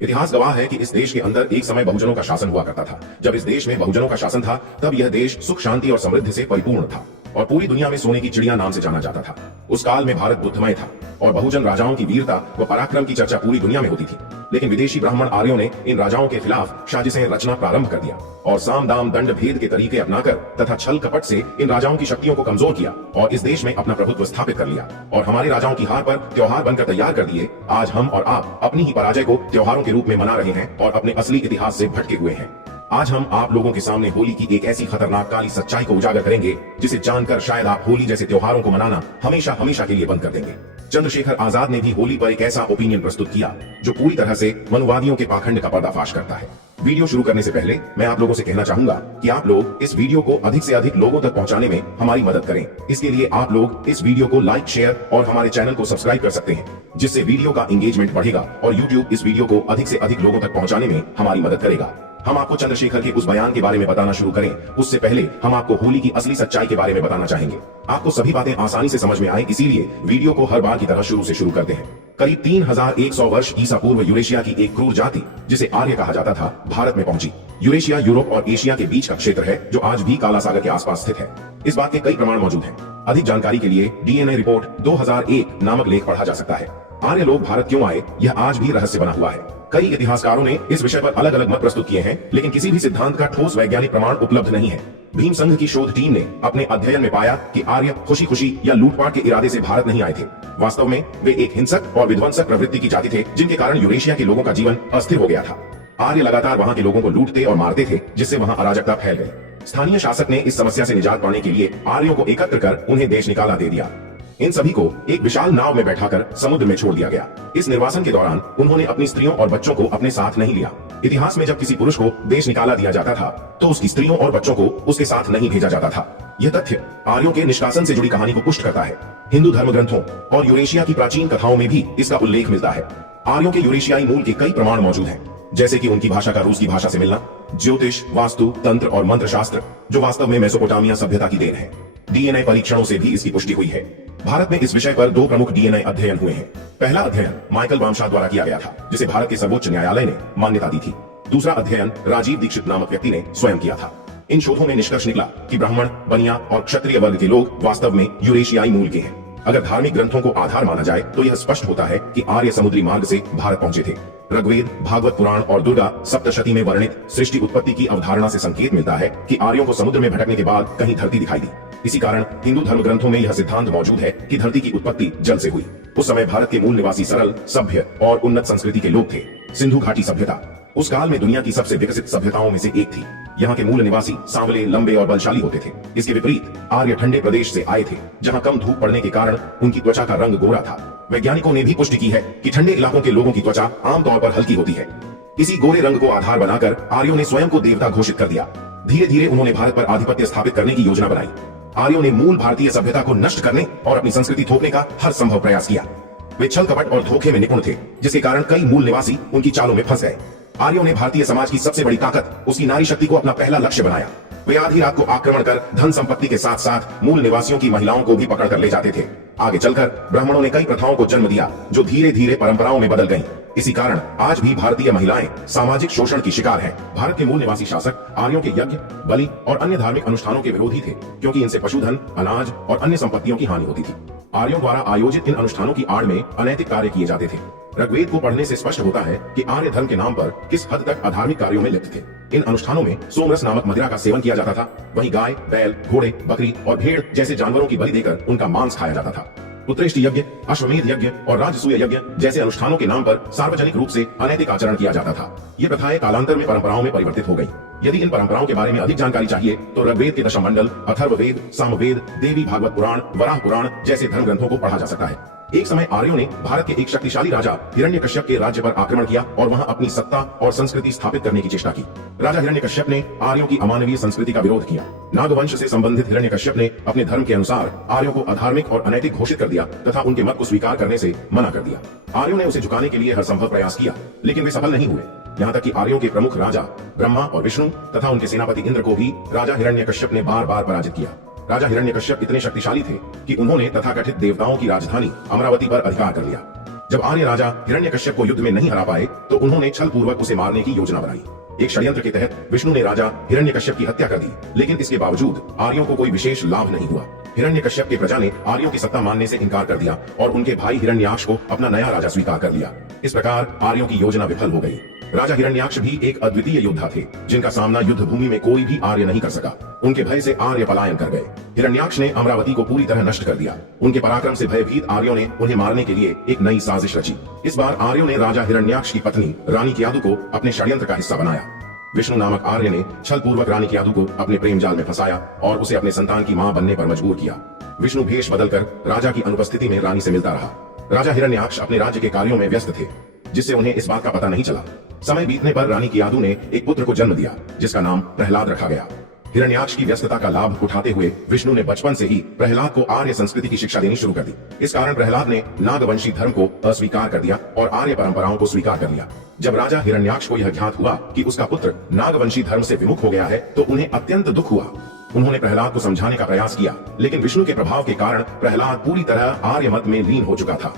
इतिहास गवाह है कि इस देश के अंदर एक समय बहुजनों का शासन हुआ करता था। जब इस देश में बहुजनों का शासन था तब यह देश सुख शांति और समृद्धि से परिपूर्ण था और पूरी दुनिया में सोने की चिड़िया नाम से जाना जाता था। उस काल में भारत बुद्धमय था और बहुजन राजाओं की वीरता व पराक्रम की चर्चा पूरी दुनिया में होती थी। लेकिन विदेशी ब्राह्मण आर्यों ने इन राजाओं के खिलाफ साजिशें रचना प्रारंभ कर दिया और साम दाम दंड भेद के तरीके अपनाकर तथा छल कपट से इन राजाओं की शक्तियों को कमजोर किया और इस देश में अपना प्रभुत्व स्थापित कर लिया और हमारे राजाओं की हार पर त्योहार बनकर तैयार कर दिए। आज हम और आप अपनी ही पराजय को त्योहारों के रूप में मना रहे हैं और अपने असली इतिहास से भटके हुए हैं। आज हम आप लोगों के सामने होली की एक ऐसी खतरनाक काली सच्चाई को उजागर करेंगे जिसे जानकर शायद आप होली जैसे त्योहारों को मनाना हमेशा हमेशा के लिए बंद कर देंगे। चंद्रशेखर आजाद ने भी होली पर एक ऐसा ओपिनियन प्रस्तुत किया जो पूरी तरह से मनुवादियों के पाखंड का पर्दाफाश करता है। वीडियो शुरू करने से पहले मैं आप लोगों से कहना चाहूंगा कि आप लोग इस वीडियो को अधिक से अधिक लोगों तक पहुंचाने में हमारी मदद करें। इसके लिए आप लोग इस वीडियो को लाइक, शेयर और हमारे चैनल को सब्सक्राइब कर सकते हैं, जिससे वीडियो का एंगेजमेंट बढ़ेगा और YouTube इस वीडियो को अधिक से अधिक लोगों तक पहुंचाने में हमारी मदद करेगा। हम आपको चंद्रशेखर के उस बयान के बारे में बताना शुरू करें उससे पहले हम आपको होली की असली सच्चाई के बारे में बताना चाहेंगे। आपको सभी बातें आसानी से समझ में आए, इसीलिए वीडियो को हर बार की तरह शुरू से शुरू करते हैं। करीब 3100 वर्ष ईसा पूर्व यूरेशिया की एक क्रूर जाति जिसे आर्य कहा जाता था भारत में पहुंची। यूरेशिया यूरोप और एशिया के बीच का क्षेत्र है जो आज भी काला सागर के आसपास स्थित है। इस बात के कई प्रमाण मौजूद हैं। अधिक जानकारी के लिए DNA रिपोर्ट 2001 नामक लेख पढ़ा जा सकता है। आर्य लोग भारत क्यों आए यह आज भी रहस्य बना हुआ है। कई इतिहासकारों ने इस विषय पर अलग अलग मत प्रस्तुत किए हैं, लेकिन किसी भी सिद्धांत का ठोस वैज्ञानिक प्रमाण उपलब्ध नहीं है। भीम संघ की शोध टीम ने अपने अध्ययन में पाया कि आर्य खुशी खुशी या लूटपाट के इरादे से भारत नहीं आए थे। वास्तव में वे एक हिंसक और विध्वंसक प्रवृत्ति की जाति थे, जिनके कारण यूरेशिया के लोगों का जीवन अस्थिर हो गया था। आर्य लगातार वहां के लोगों को लूटते और मारते थे, जिससे वहां अराजकता फैल गई। स्थानीय शासक ने इस समस्या से निजात पाने के लिए आर्यों को एकत्र कर उन्हें देश निकाला दे दिया। इन सभी को एक विशाल नाव में बैठाकर समुद्र में छोड़ दिया गया। इस निर्वासन के दौरान उन्होंने अपनी स्त्रियों और बच्चों को अपने साथ नहीं लिया। इतिहास में जब किसी पुरुष को देश निकाला दिया जाता था तो उसकी स्त्रियों और बच्चों को उसके साथ नहीं भेजा जाता था। यह तथ्य आर्यों के निष्कासन से जुड़ी कहानी को पुष्ट करता है। हिंदू धर्म ग्रंथों और यूरेशिया की प्राचीन कथाओं में भी इसका उल्लेख मिलता है। आर्यों के यूरेशियाई मूल के कई प्रमाण मौजूद हैं, जैसे कि उनकी भाषा का रूस की भाषा से मिलना, ज्योतिष, वास्तु, तंत्र और मंत्र शास्त्र जो वास्तव में मेसोपोटामिया सभ्यता की देन है। DNA परीक्षणों से भी इसकी पुष्टि हुई है। भारत में इस विषय पर 2 प्रमुख DNA अध्ययन हुए हैं। पहला अध्ययन माइकल बामशाह द्वारा किया गया था, जिसे भारत के सर्वोच्च न्यायालय ने मान्यता दी थी। दूसरा अध्ययन राजीव दीक्षित नामक व्यक्ति ने स्वयं किया था। इन शोधों में निष्कर्ष निकला कि ब्राह्मण, बनिया और क्षत्रिय वर्ग के लोग वास्तव में यूरेशियाई मूल के हैं। अगर धार्मिक ग्रंथों को आधार माना जाए तो यह स्पष्ट होता है कि आर्य समुद्री मार्ग से भारत पहुंचे थे। ऋग्वेद, भागवत पुराण और दुर्गा सप्तशती में वर्णित सृष्टि उत्पत्ति की अवधारणा से संकेत मिलता है कि आर्यों को समुद्र में भटकने के बाद कहीं धरती दिखाई दी। इसी कारण हिंदू धर्म ग्रंथों में यह सिद्धांत मौजूद है कि धरती की उत्पत्ति जल से हुई। उस समय भारत के मूल निवासी सरल, सभ्य और उन्नत संस्कृति के लोग थे। सिंधु घाटी सभ्यता उस काल में दुनिया की सबसे विकसित सभ्यताओं में से एक थी। यहाँ के मूल निवासी सांवले, लंबे और बलशाली होते थे। इसके विपरीत आर्य ठंडे प्रदेश से आए थे, जहाँ कम धूप पड़ने के कारण उनकी त्वचा का रंग गोरा था। वैज्ञानिकों ने भी पुष्टि की है कि ठंडे इलाकों के लोगों की त्वचा आमतौर पर हल्की होती है। इसी गोरे रंग को आधार बनाकर आर्यों ने स्वयं को देवता घोषित कर दिया। धीरे धीरे उन्होंने भारत पर आधिपत्य स्थापित करने की योजना बनाई। आर्यों ने मूल भारतीय सभ्यता को नष्ट करने और अपनी संस्कृति थोपने का हर संभव प्रयास किया। वे छल कपट और धोखे में निपुण थे, जिसके कारण कई मूल निवासी उनकी चालों में फंस गए। आर्यों ने भारतीय समाज की सबसे बड़ी ताकत, उसकी नारी शक्ति को अपना पहला लक्ष्य बनाया। वे आधी रात को आक्रमण कर धन संपत्ति के साथ साथ मूल निवासियों की महिलाओं को भी पकड़ कर ले जाते थे। आगे चलकर ब्राह्मणों ने कई प्रथाओं को जन्म दिया जो धीरे धीरे परंपराओं में बदल गईं। इसी कारण आज भी भारतीय महिलाएं सामाजिक शोषण की शिकार हैं। भारत के मूल निवासी शासक आर्यों के यज्ञ, बलि और अन्य धार्मिक अनुष्ठानों के विरोधी थे, क्योंकि इनसे पशुधन, अनाज और अन्य संपत्तियों की हानि होती थी। आर्यों द्वारा आयोजित इन अनुष्ठानों की आड़ में अनैतिक कार्य किए जाते थे। ऋग्वेद को पढ़ने से स्पष्ट होता है कि आर्य धर्म के नाम पर किस हद तक अधार्मिक कार्यों में लिप्त थे। इन अनुष्ठानों में सोमरस नामक मदिरा का सेवन किया जाता था। वहीं गाय, बैल, घोड़े, बकरी और भेड़ जैसे जानवरों की बलि देकर उनका मांस खाया जाता था। उत्कृष्ट यज्ञ, अश्वमेध यज्ञ और राजसूय यज्ञ जैसे अनुष्ठानों के नाम पर सार्वजनिक रूप से अनैतिक आचरण किया जाता था। ये प्रथाएं कालांतर में परंपराओं में परिवर्तित हो गई। यदि इन परंपराओं के बारे में अधिक जानकारी चाहिए तो ऋग्वेद के दशम मंडल, अथर्ववेद, सामवेद, देवी भागवत पुराण, वराह पुराण जैसे धर्म ग्रंथों को पढ़ा जा सकता है। एक समय आर्यों ने भारत के एक शक्तिशाली राजा हिरण्यकश्यप के राज्य पर आक्रमण किया और वहां अपनी सत्ता और संस्कृति स्थापित करने की चेष्टा की। राजा हिरण्यकश्यप ने आर्यों की अमानवीय संस्कृति का विरोध किया। नागवंश से संबंधित हिरण्यकश्यप ने अपने धर्म के अनुसार आर्यों को अधार्मिक और अनैतिक घोषित कर दिया तथा उनके मत को स्वीकार करने से मना कर दिया। आर्यों ने उसे झुकाने के लिए हर संभव प्रयास किया, लेकिन वे सफल नहीं हुए। यहाँ तक कि आर्यों के प्रमुख राजा ब्रह्मा और विष्णु तथा उनके सेनापति इंद्र को भी राजा हिरण्यकश्यप ने बार बार पराजित किया। राजा हिरण्यकश्यप इतने शक्तिशाली थे कि उन्होंने तथाकथित देवताओं की राजधानी अमरावती पर अधिकार कर लिया। जब आर्य राजा हिरण्यकश्यप को युद्ध में नहीं हरा पाए तो उन्होंने छल पूर्वक उसे मारने की योजना बनाई। एक षड्यंत्र के तहत विष्णु ने राजा हिरण्यकश्यप की हत्या कर दी, लेकिन इसके बावजूद आर्यों को कोई विशेष लाभ नहीं हुआ। हिरण्यकश्यप के प्रजा ने आर्यों की सत्ता मानने से इनकार कर दिया और उनके भाई हिरण्याक्ष को अपना नया राजा स्वीकार कर लिया। इस प्रकार आर्यों की योजना विफल हो गई। राजा हिरण्याक्ष भी एक अद्वितीय योद्धा थे, जिनका सामना युद्ध भूमि में कोई भी आर्य नहीं कर सका। उनके भय से आर्य पलायन कर गए। हिरण्याक्ष ने अमरावती को पूरी तरह नष्ट कर दिया। उनके पराक्रम से भयभीत आर्यों ने उन्हें मारने के लिए एक नई साजिश रची। इस बार आर्यों ने राजा हिरण्याक्ष की पत्नी रानी कियादु को अपने षड्यंत्र का हिस्सा बनाया। विष्णु नामक आर्य ने छल पूर्वक रानी कियादु को अपने प्रेम जाल में फंसाया और उसे अपने संतान की मां बनने पर मजबूर किया। विष्णु भेष बदलकर राजा की अनुपस्थिति में रानी से मिलता रहा। राजा हिरण्याक्ष अपने राज्य के कार्यों में व्यस्त थे, जिससे उन्हें इस बात का पता नहीं चला। समय बीतने पर रानी कियादु ने एक पुत्र को जन्म दिया, जिसका नाम प्रहलाद रखा गया। हिरण्याक्ष की व्यस्तता का लाभ उठाते हुए विष्णु ने बचपन से ही प्रहलाद को आर्य संस्कृति की शिक्षा देनी शुरू कर दी। इस कारण प्रहलाद ने नागवंशी धर्म को अस्वीकार कर दिया और आर्य परंपराओं को स्वीकार कर लिया। जब राजा हिरण्याक्ष को यह ज्ञात हुआ कि उसका पुत्र नागवंशी धर्म से विमुख हो गया है, तो उन्हें अत्यंत दुख हुआ। उन्होंने प्रहलाद को समझाने का प्रयास किया, लेकिन विष्णु के प्रभाव के कारण प्रहलाद पूरी तरह आर्य मत में लीन हो चुका था।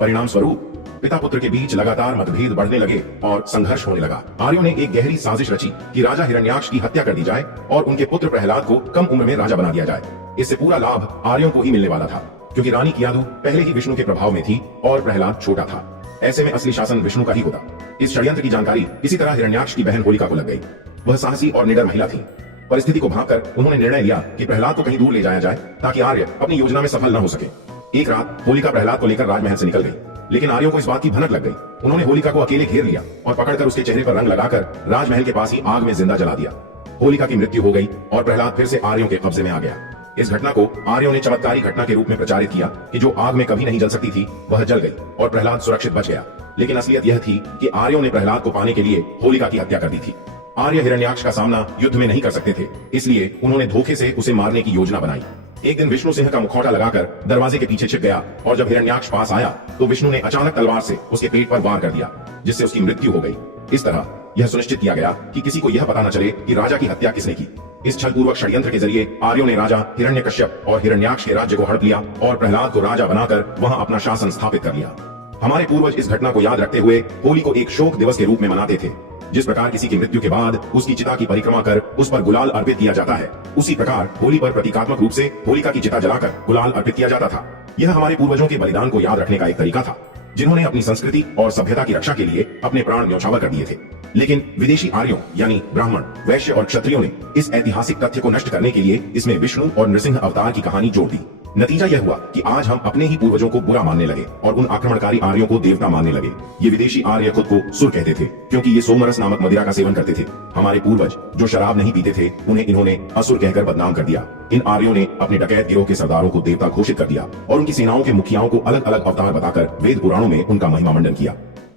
परिणाम स्वरूप पिता पुत्र के बीच लगातार मतभेद बढ़ने लगे और संघर्ष होने लगा। आर्यों ने एक गहरी साजिश रची कि राजा हिरण्याक्ष की हत्या कर दी जाए और उनके पुत्र प्रहलाद को कम उम्र में राजा बना दिया जाए। इससे पूरा लाभ आर्यों को ही मिलने वाला था, क्योंकि रानी कियादु पहले ही विष्णु के प्रभाव में थी और प्रहलाद छोटा था। ऐसे में असली शासन विष्णु का ही होता। इस षड्यंत्र की जानकारी इसी तरह हिरण्याक्ष की बहन होलिका को लग गई। वह साहसी और निडर महिला थी। परिस्थिति को भांपकर उन्होंने निर्णय लिया कि प्रहलाद को कहीं दूर ले जाया जाए, ताकि आर्य अपनी योजना में सफल न हो सके। एक रात होलिका प्रहलाद को लेकर राजमहल से निकल गई, लेकिन आर्यों को इस बात की भनक लग गई। उन्होंने होलिका को अकेले घेर लिया और पकड़कर उसके चेहरे पर रंग लगाकर राजमहल के पास ही आग में जिंदा जला दिया। होलिका की मृत्यु हो गई और प्रहलाद फिर से आर्यों के कब्जे में आ गया। इस घटना को आर्यों ने चमत्कारी घटना के रूप में प्रचारित किया कि जो आग में कभी नहीं जल सकती थी, वह जल गई और प्रहलाद सुरक्षित बच गया। लेकिन असलियत यह थी कि आर्यों ने प्रहलाद को पाने के लिए होलिका की हत्या कर दी थी। आर्य हिरण्याक्ष का सामना युद्ध में नहीं कर सकते थे, इसलिए उन्होंने धोखे से उसे मारने की योजना बनाई। एक दिन विष्णु सिंह का मुखौटा लगाकर दरवाजे के पीछे छिप गया और जब हिरण्याक्ष पास आया तो विष्णु ने अचानक तलवार से उसके पेट पर वार कर दिया, जिससे उसकी मृत्यु हो गई। इस तरह यह सुनिश्चित किया गया कि किसी को यह पता न चले कि राजा की हत्या किसने की। इस छलपूर्वक षड्यंत्र के जरिए आर्यों ने राजा हिरण्यकश्यप और हिरण्याक्ष के राज्य को हड़प लिया और प्रहलाद को राजा बनाकर वहां अपना शासन स्थापित कर लिया। हमारे पूर्वज इस घटना को याद रखते हुए होली को एक शोक दिवस के रूप में मनाते थे। जिस प्रकार किसी की मृत्यु के बाद उसकी चिता की परिक्रमा कर उस पर गुलाल अर्पित किया जाता है, उसी प्रकार होली पर प्रतीकात्मक रूप से होलिका की चिता जलाकर गुलाल अर्पित किया जाता था। यह हमारे पूर्वजों के बलिदान को याद रखने का एक तरीका था, जिन्होंने अपनी संस्कृति और सभ्यता की रक्षा के लिए अपने प्राण न्यौछावर कर दिए थे। लेकिन विदेशी आर्यों यानी ब्राह्मण, वैश्य और क्षत्रियों ने इस ऐतिहासिक तथ्य को नष्ट करने के लिए इसमें विष्णु और नृसिंह अवतार की कहानी जोड़ दी। नतीजा यह हुआ कि आज हम अपने ही पूर्वजों को बुरा मानने लगे और उन आक्रमणकारी आर्यों को देवता मानने लगे। ये विदेशी आर्य खुद को सुर कहते थे, क्योंकि ये सोमरस नामक मदिरा का सेवन करते थे। हमारे पूर्वज जो शराब नहीं पीते थे, उन्हें इन्होंने असुर कहकर बदनाम कर दिया। इन आर्यों ने अपने डकैत गिरोह के सरदारों को देवता घोषित कर दिया और उनकी सेनाओं के मुखियाओं को अलग अलग अवतार बताकर वेद पुराणों में उनका महिमा मंडन किया।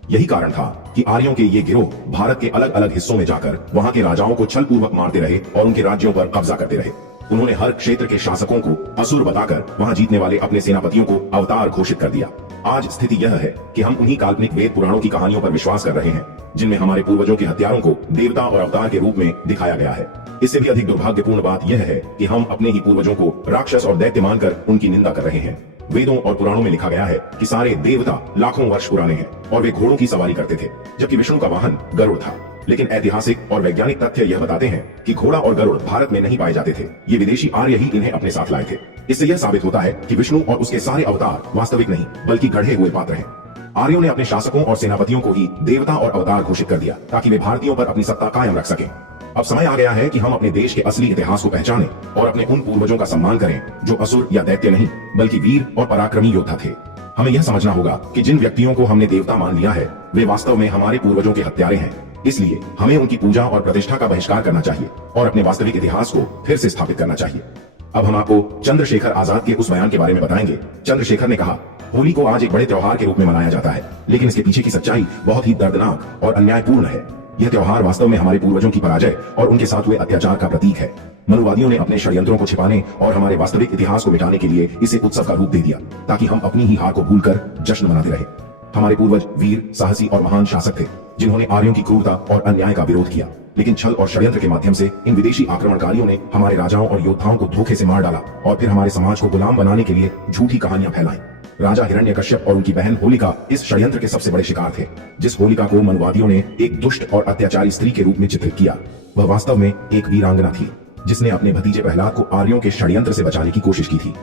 यही कारण था कि आर्यों के ये गिरोह भारत के अलग अलग हिस्सों में जाकर वहां के राजाओं को छल पूर्वक मारते रहे और उनके राज्यों पर कब्जा करते रहे। उन्होंने हर क्षेत्र के शासकों को असुर बताकर वहां जीतने वाले अपने सेनापतियों को अवतार घोषित कर दिया। आज स्थिति यह है कि हम उन्हीं काल्पनिक वेद पुराणों की कहानियों पर विश्वास कर रहे हैं, जिनमें हमारे पूर्वजों के हत्यारों को देवता और अवतार के रूप में दिखाया गया है। इससे भी अधिक दुर्भाग्यपूर्ण बात यह है कि हम अपने ही पूर्वजों को राक्षस और दैत्य मानकर उनकी निंदा कर रहे हैं। वेदों और पुराणों में लिखा गया है कि सारे देवता लाखों वर्ष पुराने हैं और वे घोड़ों की सवारी करते थे, जबकि विष्णु का वाहन गरुड़ था। लेकिन ऐतिहासिक और वैज्ञानिक तथ्य यह बताते हैं कि घोड़ा और गरुड़ भारत में नहीं पाए जाते थे। ये विदेशी आर्य ही इन्हें अपने साथ लाए थे। इससे यह साबित होता है कि विष्णु और उसके सारे अवतार वास्तविक नहीं बल्कि गढ़े हुए पात्र हैं। आर्यों ने अपने शासकों और सेनापतियों को ही देवता और अवतार घोषित कर दिया ताकि वे भारतीयों पर अपनी सत्ता कायम रख सकें। अब समय आ गया है कि हम अपने देश के असली इतिहास को पहचानें और अपने उन पूर्वजों का सम्मान करें जो असुर या दैत्य नहीं बल्कि वीर और पराक्रमी योद्धा थे। हमें यह समझना होगा कि जिन व्यक्तियों को हमने देवता मान लिया है, वे वास्तव में हमारे पूर्वजों के हत्यारे हैं। इसलिए हमें उनकी पूजा और प्रतिष्ठा का बहिष्कार करना चाहिए और अपने वास्तविक इतिहास को फिर से स्थापित करना चाहिए। अब हम आपको चंद्रशेखर आजाद के उस बयान के बारे में बताएंगे। चंद्रशेखर ने कहा, होली को आज एक बड़े त्योहार के रूप में मनाया जाता है, लेकिन इसके पीछे की सच्चाई बहुत ही दर्दनाक और अन्यायपूर्ण है। यह त्योहार वास्तव में हमारे पूर्वजों की पराजय और उनके साथ हुए अत्याचार का प्रतीक है। मनुवादियों ने अपने षड्यंत्रों को छिपाने और हमारे वास्तविक इतिहास को मिटाने के लिए इसे उत्सव का रूप दे दिया, ताकि हम अपनी ही हार को भूलकर जश्न मनाते रहे। हमारे पूर्वज वीर, साहसी और महान शासक थे, जिन्होंने आर्यों की क्रूरता और अन्याय का विरोध किया। लेकिन छल और षड्यंत्र के माध्यम से इन विदेशी आक्रमणकारियों ने हमारे राजाओं और योद्धाओं को धोखे से मार डाला और फिर हमारे समाज को गुलाम बनाने के लिए झूठी कहानियां फैलाई। राजा हिरण्यकश्यप और उनकी बहन होलिका इस षड्यंत्र के सबसे बड़े शिकार थे। जिस होलिका को मनुवादियों ने एक दुष्ट और अत्याचारी स्त्री के रूप में चित्रित किया, वह वास्तव में एक वीरांगना थी जिसने अपने भतीजे प्रहलाद को आर्यों के षड्यंत्र से बचाने की कोशिश की थी।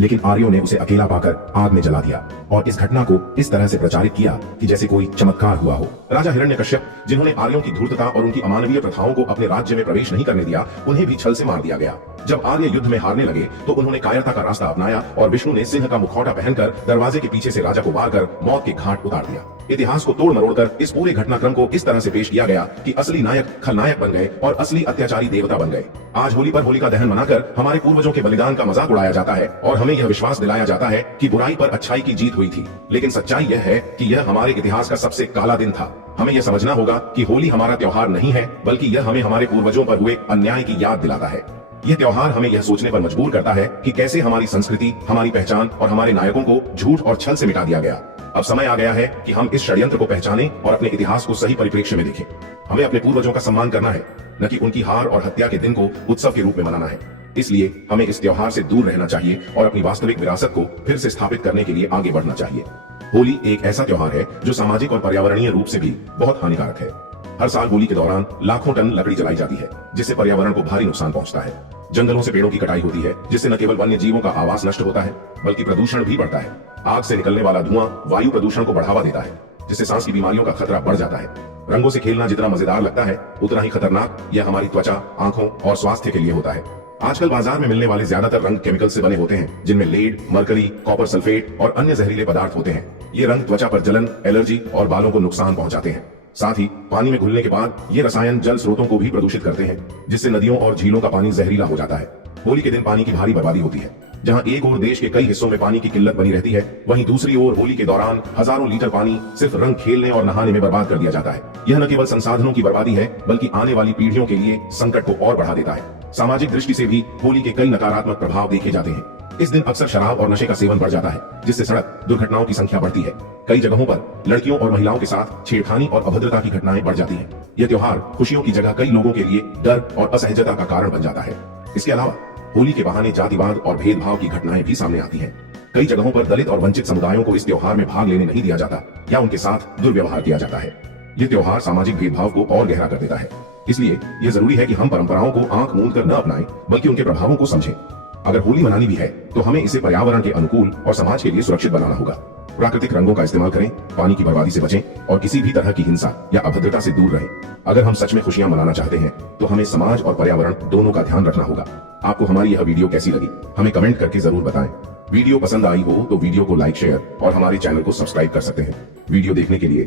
लेकिन आर्यों ने उसे अकेला पाकर आग में जला दिया और इस घटना को इस तरह से प्रचारित किया कि जैसे कोई चमत्कार हुआ हो। राजा हिरण्यकश्यप, जिन्होंने आर्यों की धूर्तता और उनकी अमानवीय प्रथाओं को अपने राज्य में प्रवेश नहीं करने दिया, उन्हें भी छल से मार दिया गया। जब आर्य युद्ध में हारने लगे तो उन्होंने कायरता का रास्ता अपनाया और विष्णु ने सिंह का मुखौटा पहनकर दरवाजे के पीछे से राजा को मारकर मौत के घाट उतार दिया। इतिहास को तोड़ मरोड़कर इस पूरे घटनाक्रम को इस तरह से पेश किया गया कि असली नायक खलनायक बन गए और असली अत्याचारी देवता बन गए। आज होली पर होलिका दहन मनाकर हमारे पूर्वजों के बलिदान का मजाक उड़ाया जाता है और हमें यह विश्वास दिलाया जाता है कि बुराई पर अच्छाई की जीत हुई थी। लेकिन सच्चाई यह है कि यह हमारे इतिहास का सबसे काला दिन था। हमें यह समझना होगा कि होली हमारा त्योहार नहीं है, बल्कि यह हमें हमारे पूर्वजों पर हुए अन्याय की याद दिलाता है। यह त्योहार हमें यह सोचने पर मजबूर करता है कि कैसे हमारी संस्कृति, हमारी पहचान और हमारे नायकों को झूठ और छल से मिटा दिया गया। अब समय आ गया है कि हम इस षड्यंत्र को पहचानें और अपने इतिहास को सही परिप्रेक्ष्य में देखें। हमें अपने पूर्वजों का सम्मान करना है, न कि उनकी हार और हत्या के दिन को उत्सव के रूप में मनाना है। इसलिए हमें इस त्योहार से दूर रहना चाहिए और अपनी वास्तविक विरासत को फिर से स्थापित करने के लिए आगे बढ़ना चाहिए। होली एक ऐसा त्योहार है जो सामाजिक और पर्यावरणीय रूप से भी बहुत हानिकारक है। हर साल होली के दौरान लाखों टन लकड़ी जलाई जाती है, जिससे पर्यावरण को भारी नुकसान पहुंचता है। जंगलों से पेड़ों की कटाई होती है, जिससे न केवल वन्य जीवों का आवास नष्ट होता है, बल्कि प्रदूषण भी बढ़ता है। आग से निकलने वाला धुआं वायु प्रदूषण को बढ़ावा देता है, जिससे सांस की बीमारियों का खतरा बढ़ जाता है। रंगों से खेलना जितना मजेदार लगता है, उतना ही खतरनाक यह हमारी त्वचा, आंखों और स्वास्थ्य के लिए होता है। आजकल बाजार में मिलने वाले ज्यादातर रंग केमिकल से बने होते हैं, जिनमें लेड, मरकरी, कॉपर सल्फेट और अन्य जहरीले पदार्थ होते हैं। ये रंग त्वचा पर जलन, एलर्जी और बालों को नुकसान पहुंचाते हैं। साथ ही पानी में घुलने के बाद ये रसायन जल स्रोतों को भी प्रदूषित करते हैं, जिससे नदियों और झीलों का पानी जहरीला हो जाता है। होली के दिन पानी की भारी बर्बादी होती है। जहां एक ओर देश के कई हिस्सों में पानी की किल्लत बनी रहती है, वहीं दूसरी ओर होली के दौरान हजारों लीटर पानी सिर्फ रंग खेलने और नहाने में बर्बाद कर दिया जाता है। यह न केवल संसाधनों की बर्बादी है, बल्कि आने वाली पीढ़ियों के लिए संकट को और बढ़ा देता है। सामाजिक दृष्टि से भी होली के कई नकारात्मक प्रभाव देखे जाते हैं। इस दिन अक्सर शराब और नशे का सेवन बढ़ जाता है, जिससे सड़क दुर्घटनाओं की संख्या बढ़ती है। कई जगहों पर लड़कियों और महिलाओं के साथ छेड़खानी और अभद्रता की घटनाएं बढ़ जाती हैं। यह त्योहार खुशियों की जगह कई लोगों के लिए डर और असहजता का कारण बन जाता है। इसके अलावा होली के बहाने जातिवाद और भेदभाव की घटनाएं भी सामने आती हैं। कई जगहों पर दलित और वंचित समुदायों को इस त्योहार में भाग लेने नहीं दिया जाता या उनके साथ दुर्व्यवहार किया जाता है। यह त्योहार सामाजिक भेदभाव को और गहरा कर देता है। इसलिए यह जरूरी है कि हम परंपराओं को आंख मूंद कर न अपनाएं, बल्कि उनके प्रभावों को समझें। अगर होली मनानी भी है तो हमें इसे पर्यावरण के अनुकूल और समाज के लिए सुरक्षित बनाना होगा। प्राकृतिक रंगों का इस्तेमाल करें, पानी की बर्बादी से बचें और किसी भी तरह की हिंसा या अभद्रता से दूर रहें। अगर हम सच में खुशियां मनाना चाहते हैं तो हमें समाज और पर्यावरण दोनों का ध्यान रखना होगा। आपको हमारी यह वीडियो कैसी लगी, हमें कमेंट करके जरूर बताएं। वीडियो पसंद आई हो तो वीडियो को लाइक, शेयर और हमारे चैनल को सब्सक्राइब कर सकते हैं। वीडियो देखने के लिए